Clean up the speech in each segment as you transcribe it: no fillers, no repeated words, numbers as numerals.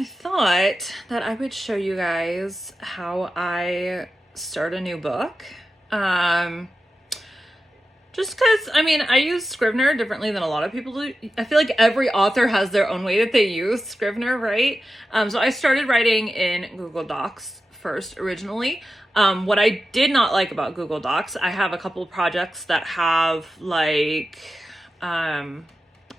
I thought that I would show you guys how I start a new book. Just because, I use Scrivener differently than a lot of people do. I feel like every author has their own way that they use Scrivener, right? So I started writing in Google Docs first originally. What I did not like about Google Docs, I have a couple of projects that have a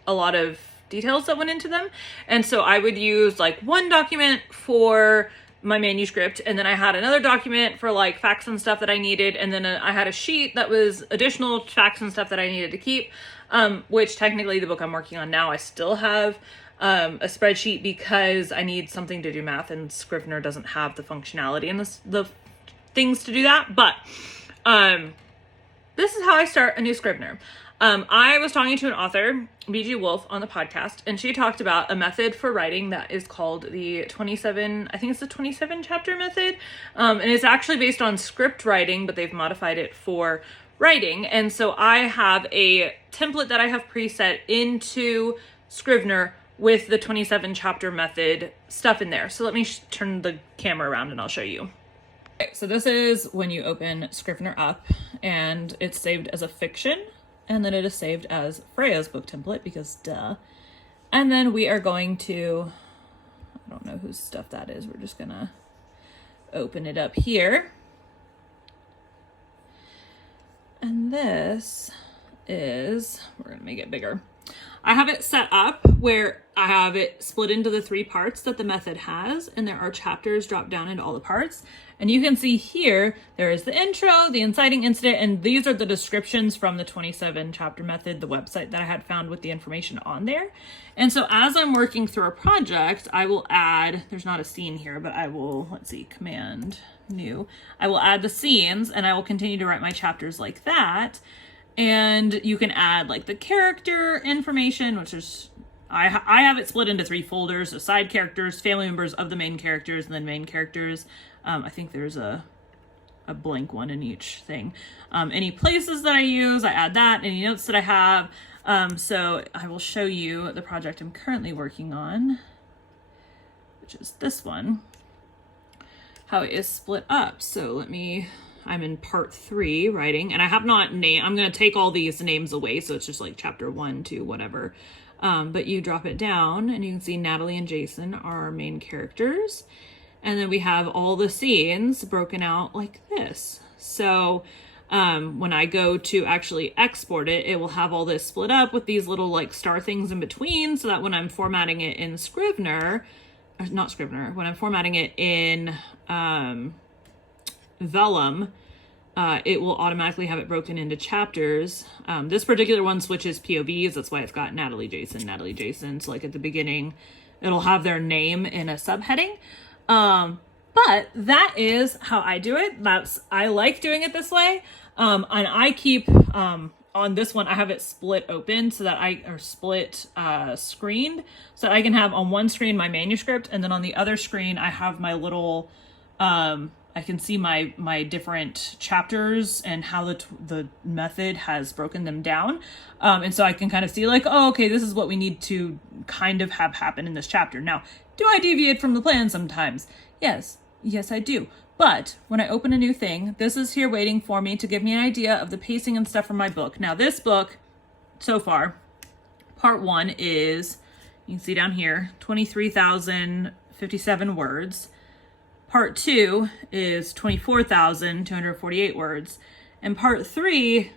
lot of details that went into them. And so I would use one document for my manuscript, and then I had another document for facts and stuff that I needed, and then I had a sheet that was additional facts and stuff that I needed to keep, which technically the book I'm working on now, I still have a spreadsheet because I need something to do math, and Scrivener doesn't have the functionality and the things to do that. But this is how I start a new Scrivener. I was talking to an author, B.G. Wolf, on the podcast, and she talked about a method for writing that is called the 27 chapter method. And it's actually based on script writing, but they've modified it for writing. And so I have a template that I have preset into Scrivener with the 27 chapter method stuff in there. So let me turn the camera around and I'll show you. Okay, so this is when you open Scrivener up, and it's saved as a fiction. And then it is saved as Freya's book template because duh. And then we are going to, I don't know whose stuff that is. We're just gonna open it up here. And this is, we're gonna make it bigger. I have it set up where I have it split into the 3 parts that the method has, and there are chapters dropped down into all the parts. And you can see here, there is the intro, the inciting incident, and these are the descriptions from the 27 chapter method, the website that I had found with the information on there. And so as I'm working through a project, I will add, there's not a scene here, but I will, let's see, Command New. I will add the scenes, and I will continue to write my chapters like that. And you can add the character information, which is, I have it split into 3 folders: so side characters, family members of the main characters, and then main characters. I think there's a blank one in each thing. Any places that I use, I add that. Any notes that I have. So I will show you the project I'm currently working on, which is this one, how it is split up. So I'm in part 3 writing, and I have not named, I'm going to take all these names away. So it's just chapter 1, 2, whatever. But you drop it down and you can see Natalie and Jason are our main characters. And then we have all the scenes broken out like this. So when I go to actually export it, it will have all this split up with these little star things in between, so that when I'm formatting it in Scrivener, or not Scrivener, when I'm formatting it in Vellum, it will automatically have it broken into chapters. This particular one switches POVs. That's why it's got Natalie, Jason. So at the beginning, it'll have their name in a subheading. But that is how I do it. I like doing it this way. And I keep, on this one, I have it split open so that screened, so that I can have on one screen my manuscript, and then on the other screen, I have my little, I can see my different chapters and how the method has broken them down. And so I can kind of see oh, okay, this is what we need to kind of have happen in this chapter. Now, do I deviate from the plan sometimes? Yes, I do. But when I open a new thing, this is here waiting for me to give me an idea of the pacing and stuff from my book. Now this book, so far, part 1 is, you can see down here, 23,057 words. Part 2 is 24,248 words. And part 3,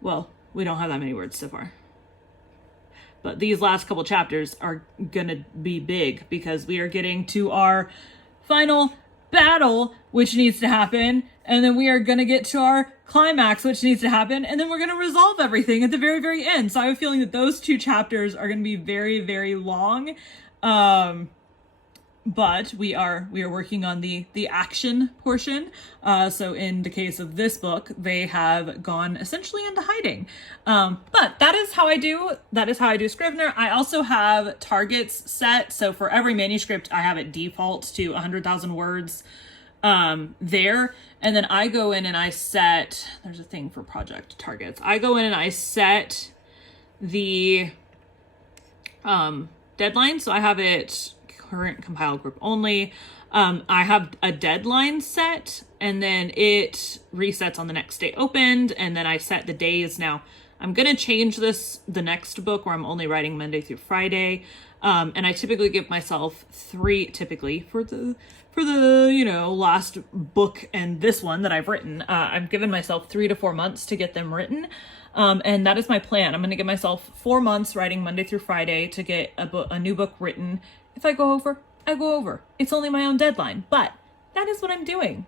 well, we don't have that many words so far. But these last couple chapters are gonna be big because we are getting to our final battle, which needs to happen. And then we are gonna get to our climax, which needs to happen. And then we're gonna resolve everything at the very, very end. So I have a feeling that those 2 chapters are gonna be very, very long. But we are working on the action portion. So in the case of this book, they have gone essentially into hiding. But that is how I do Scrivener. I also have targets set. So for every manuscript, I have it default to 100,000 words there. And then I go in and I set, there's a thing for project targets. I go in and I set the deadline. So I have it current compile group only. I have a deadline set, and then it resets on the next day opened, and then I set the days. Now I'm going to change this the next book where I'm only writing Monday through Friday. And I typically give myself typically for the, last book and this one that I've written, I've given myself 3 to 4 months to get them written. And that is my plan. I'm going to give myself 4 months writing Monday through Friday to get a new book written. If I go over, I go over. It's only my own deadline, but that is what I'm doing.